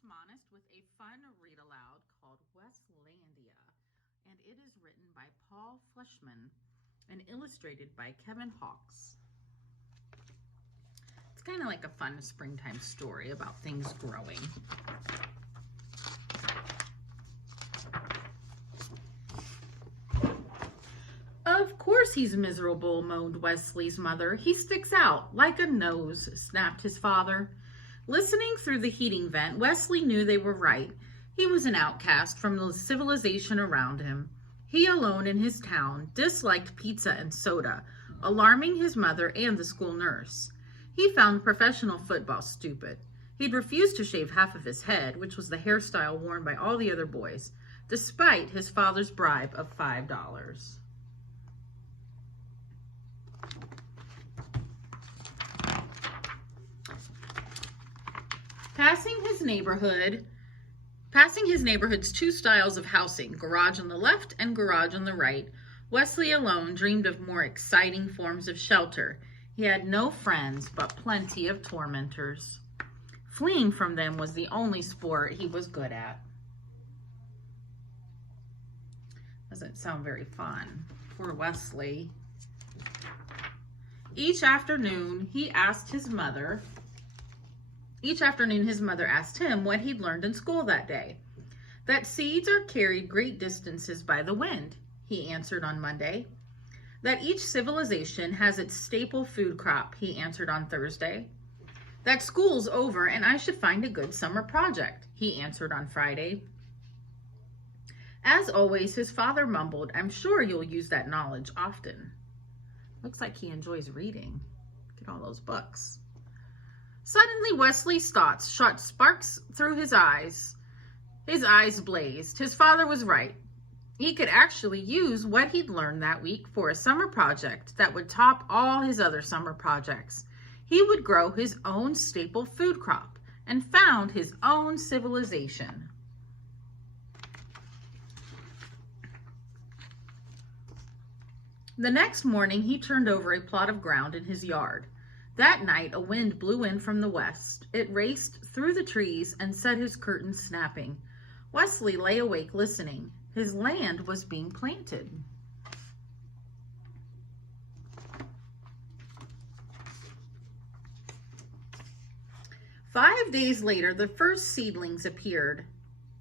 Monist with a fun read aloud called Weslandia, and it is written by Paul Fleischman and illustrated by Kevin Hawkes. It's kind of like a fun springtime story about things growing. Of course he's miserable, moaned Wesley's mother. He sticks out like a nose, snapped his father. Listening through the heating vent, Wesley knew they were right. He was an outcast from the civilization around him. He alone in his town disliked pizza and soda, alarming his mother and the school nurse. He found professional football stupid. He'd refused to shave half of his head, which was the hairstyle worn by all the other boys, despite his father's bribe of $5. Passing his neighborhood's two styles of housing, garage on the left and garage on the right, Wesley alone dreamed of more exciting forms of shelter. He had no friends, but plenty of tormentors. Fleeing from them was the only sport he was good at. Doesn't sound very fun. Poor Wesley. Each afternoon, his mother asked him what he'd learned in school that day. That seeds are carried great distances by the wind, he answered on Monday. That each civilization has its staple food crop, he answered on Thursday. That school's over and I should find a good summer project, he answered on Friday. As always, his father mumbled, I'm sure you'll use that knowledge often. Looks like he enjoys reading. Look at all those books. Suddenly, Wesley's thoughts shot sparks through his eyes. His eyes blazed. His father was right. He could actually use what he'd learned that week for a summer project that would top all his other summer projects. He would grow his own staple food crop and found his own civilization. The next morning, he turned over a plot of ground in his yard. That night, a wind blew in from the west. It raced through the trees and set his curtains snapping. Wesley lay awake listening. His land was being planted. "5 days later, the first seedlings appeared.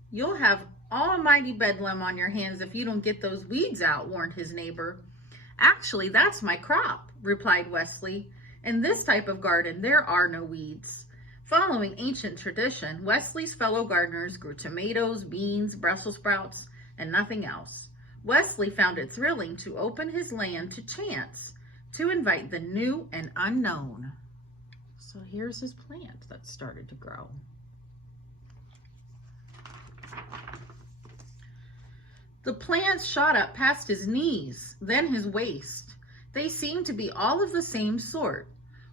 You'll have almighty bedlam on your hands if you don't get those weeds out," warned his neighbor. "Actually, that's my crop," replied Wesley. "In this type of garden, there are no weeds." Following ancient tradition, Wesley's fellow gardeners grew tomatoes, beans, Brussels sprouts, and nothing else. Wesley found it thrilling to open his land to chance, to invite the new and unknown. So here's his plant that started to grow. The plants shot up past his knees, then his waist. They seemed to be all of the same sort.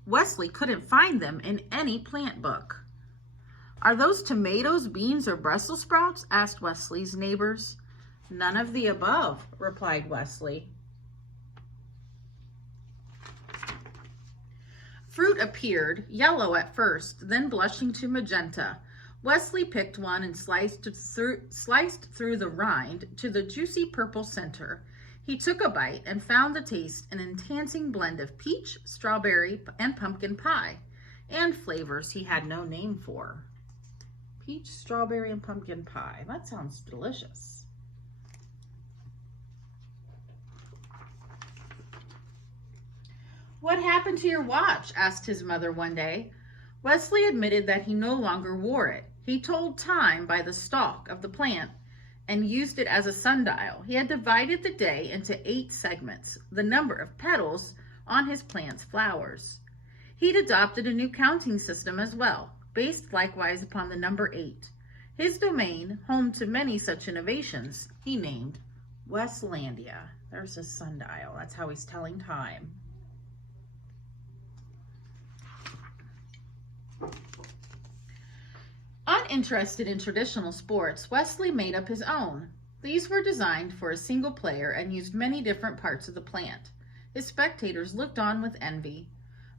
Wesley couldn't find them in any plant book. "Are those tomatoes, beans, or Brussels sprouts?" asked Wesley's neighbors. "None of the above," replied Wesley. Fruit appeared, yellow at first, then blushing to magenta. Wesley picked one and sliced through the rind to the juicy purple center. He took a bite and found the taste an enhancing blend of peach, strawberry, and pumpkin pie, and flavors he had no name for. Peach, strawberry, and pumpkin pie. That sounds delicious. "What happened to your watch?" asked his mother one day. Wesley admitted that he no longer wore it. He told time by the stalk of the plant and used it as a sundial. He had divided the day into 8 segments, the number of petals on his plant's flowers. He'd adopted a new counting system as well, based likewise upon the number 8. His domain, home to many such innovations, he named Weslandia. There's his sundial. That's how he's telling time. Uninterested in traditional sports, Wesley made up his own. These were designed for a single player and used many different parts of the plant. His spectators looked on with envy,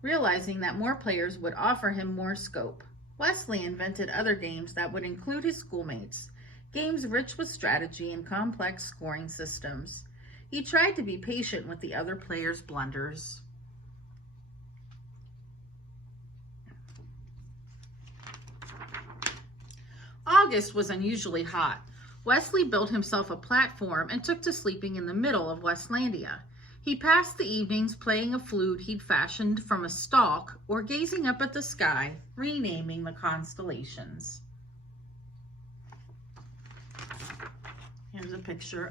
realizing that more players would offer him more scope. Wesley invented other games that would include his schoolmates, games rich with strategy and complex scoring systems. He tried to be patient with the other players' blunders. August was unusually hot. Wesley built himself a platform and took to sleeping in the middle of Weslandia. He passed the evenings playing a flute he'd fashioned from a stalk or gazing up at the sky, renaming the constellations. Here's a picture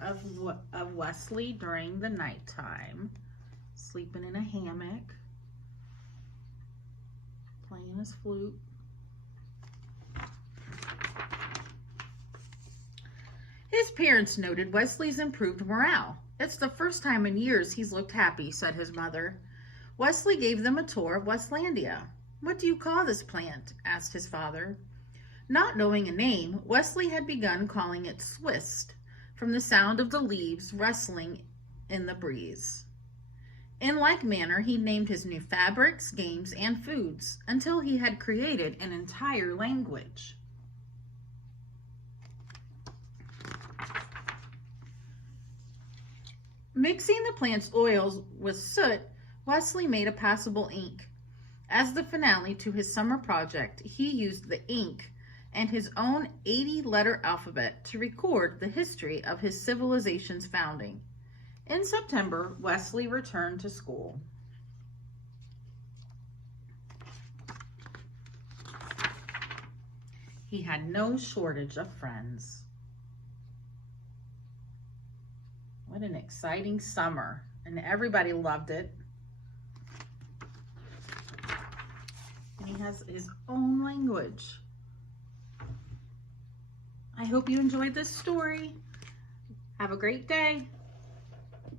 of Wesley during the nighttime, sleeping in a hammock, playing his flute. His parents noted Wesley's improved morale. "It's the first time in years he's looked happy," said his mother. Wesley gave them a tour of Weslandia. "What do you call this plant?" asked his father. Not knowing a name, Wesley had begun calling it Swist, from the sound of the leaves rustling in the breeze. In like manner, he named his new fabrics, games, and foods until he had created an entire language. Mixing the plant's oils with soot, Wesley made a passable ink. As the finale to his summer project, he used the ink and his own 80-letter alphabet to record the history of his civilization's founding. In September, Wesley returned to school. He had no shortage of friends. What an exciting summer, and everybody loved it. And he has his own language. I hope you enjoyed this story. Have a great day.